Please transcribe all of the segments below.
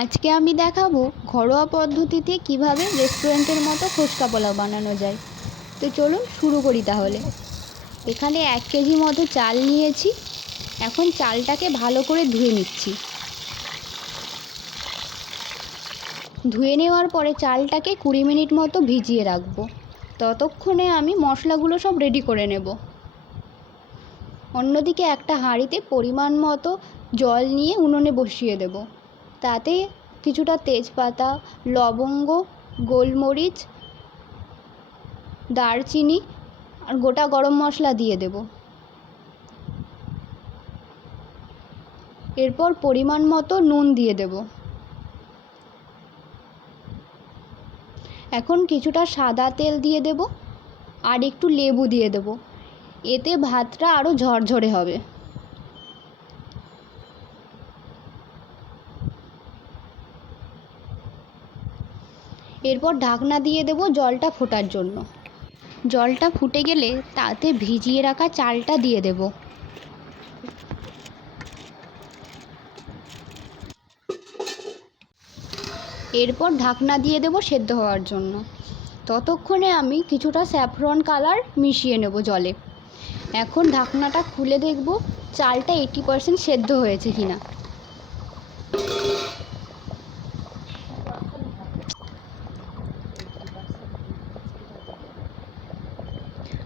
আজকে আমি দেখাবো ঘরোয়া পদ্ধতিতে কিভাবে রেস্টুরেন্টের মতো ফুচকা পোলাও বানানো যায়। তো চলুন শুরু করি তাহলে। এখানে 1 কেজি মতো চাল নিয়েছি। এখন চালটাকে ভালো করে ধুয়ে নিচ্ছি। ধুয়ে নেওয়ার পরে চালটাকে 20 মিনিট মতো ভিজিয়ে রাখবো। ততক্ষণে আমি মশলাগুলো সব রেডি করে নেব। অন্যদিকে একটা হাঁড়িতে পরিমাণ মতো জল নিয়ে উনুনে বসিয়ে দেব। তাতে কিছুটা তেজপাতা, লবঙ্গ, গোলমরিচ, দারচিনি আর গোটা গরম মশলা দিয়ে দেব। এরপর পরিমাণ মতো নুন দিয়ে দেব। এখন কিছুটা সাদা তেল দিয়ে দেব আর একটু লেবু দিয়ে দেব। এতে ভাতটা আরও ঝরঝরে হবে। এরপর ঢাকনা দিয়ে দেব জলটা ফোটার জন্য। জলটা ফুটে গেলে তাতে ভিজিয়ে রাখা চালটা দিয়ে দেব। এরপর ঢাকনা দিয়ে দেব সেদ্ধ হওয়ার জন্য। ততক্ষণে আমি কিছুটা স্যাফরন কালার মিশিয়ে নেব জলে। এখন ঢাকনাটা খুলে দেখব চালটা 80% সেদ্ধ হয়েছে কিনা।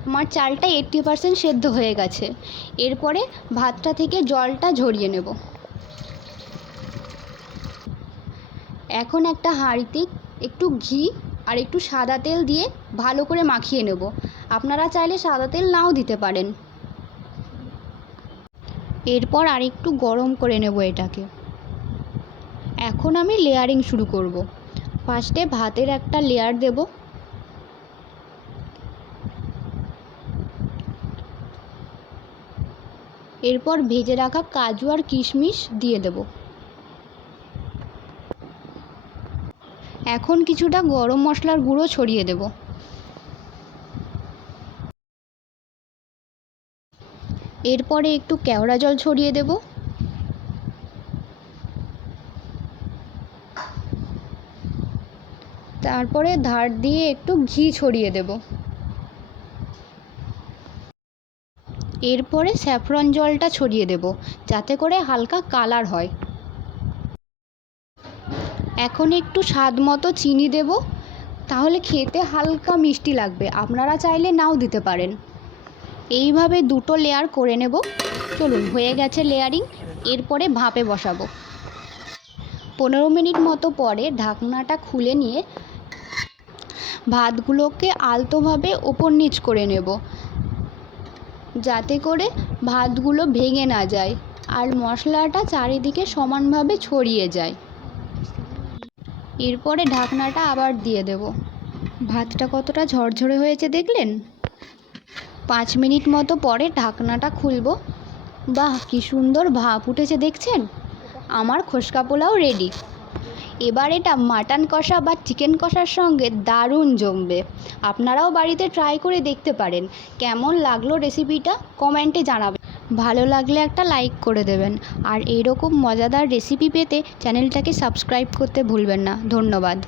আমার চালটা 80% সেদ্ধ হয়ে গেছে। এরপরে ভাতটা থেকে জলটা ঝরিয়ে নেব। এখন একটা হাঁড়িতে একটু ঘি আর একটু সাদা তেল দিয়ে ভালো করে মাখিয়ে নেব। আপনারা চাইলে সাদা তেল নাও দিতে পারেন। এরপর আরেকটু গরম করে নেব এটাকে। এখন আমি লেয়ারিং শুরু করব। ফার্স্টে ভাতের একটা লেয়ার দেব। এরপর ভেজে রাখা কাজু আর কিশমিশ দিয়ে দেব। এখন কিছুটা গরম মশলার গুঁড়ো ছড়িয়ে দেব। এরপরে একটু কেওড়া জল ছড়িয়ে দেব। তারপরে ধার দিয়ে একটু ঘি ছড়িয়ে দেব। এরপরে স্যাফরন জলটা ছড়িয়ে দেব যাতে করে হালকা কালার হয়। এখন একটু স্বাদ মতো চিনি দেব, তাহলে খেতে হালকা মিষ্টি লাগবে। আপনারা চাইলে নাও দিতে পারেন। এইভাবে দুটো লেয়ার করে নেব। চলুন, হয়ে গেছে লেয়ারিং। এরপরে ভাপে বসাবো। 15 মিনিট মতো পরে ঢাকনাটা খুলে নিয়ে ভাতগুলোকে আলতোভাবে ওপর নিচ করে নেব, যাতে করে ভাতগুলো ভেঙে না যায় আর মশলাটা চারিদিকে সমানভাবে ছড়িয়ে যায়। এরপরে ঢাকনাটা আবার দিয়ে দেব। ভাতটা কতটা ঝরঝরে হয়েছে দেখলেন? 5 মিনিট মতো পরে ঢাকনাটা খুলব। বাহ, কি সুন্দর ভাপ উঠেছে দেখছেন? আমার ফুচকা পোলাও রেডি। এবার এটা মাটন কষা বা চিকেন কষার সঙ্গে দারুণ জমবে। আপনারাও বাড়িতে ট্রাই করে দেখতে পারেন। কেমন লাগলো রেসিপিটা কমেন্টে জানাবেন। ভালো লাগলে একটা লাইক করে দেবেন। আর এইরকম মজাদার রেসিপি পেতে চ্যানেলটাকে সাবস্ক্রাইব করতে ভুলবেন না। ধন্যবাদ।